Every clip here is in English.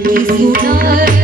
Que time.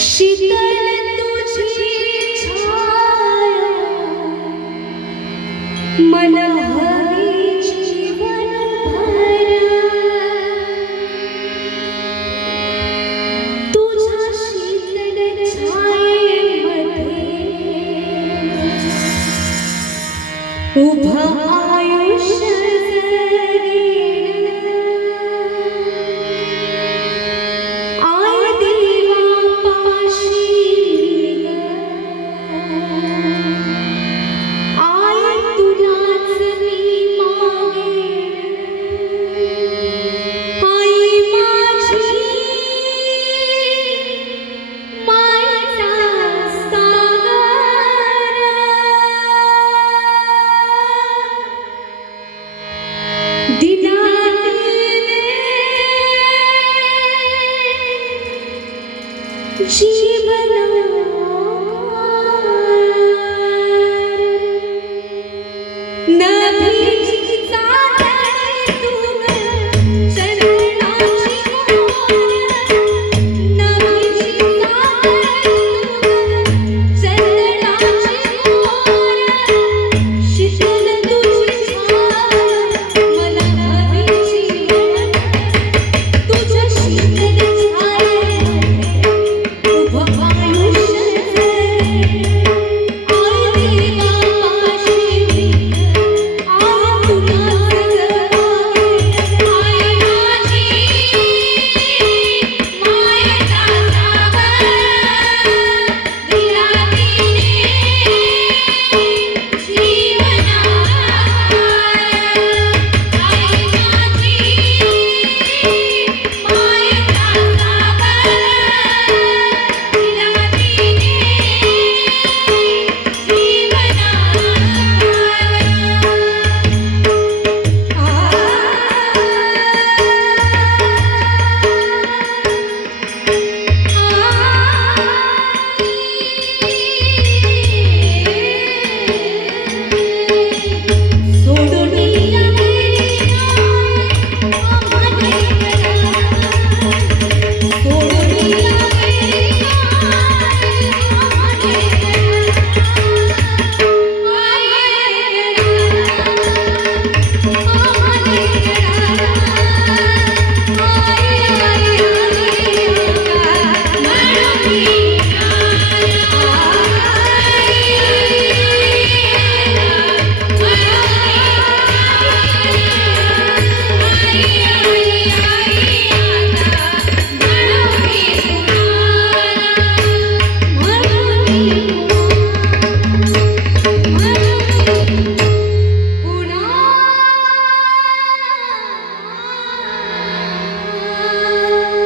शीतल तुझी छाया मन 心。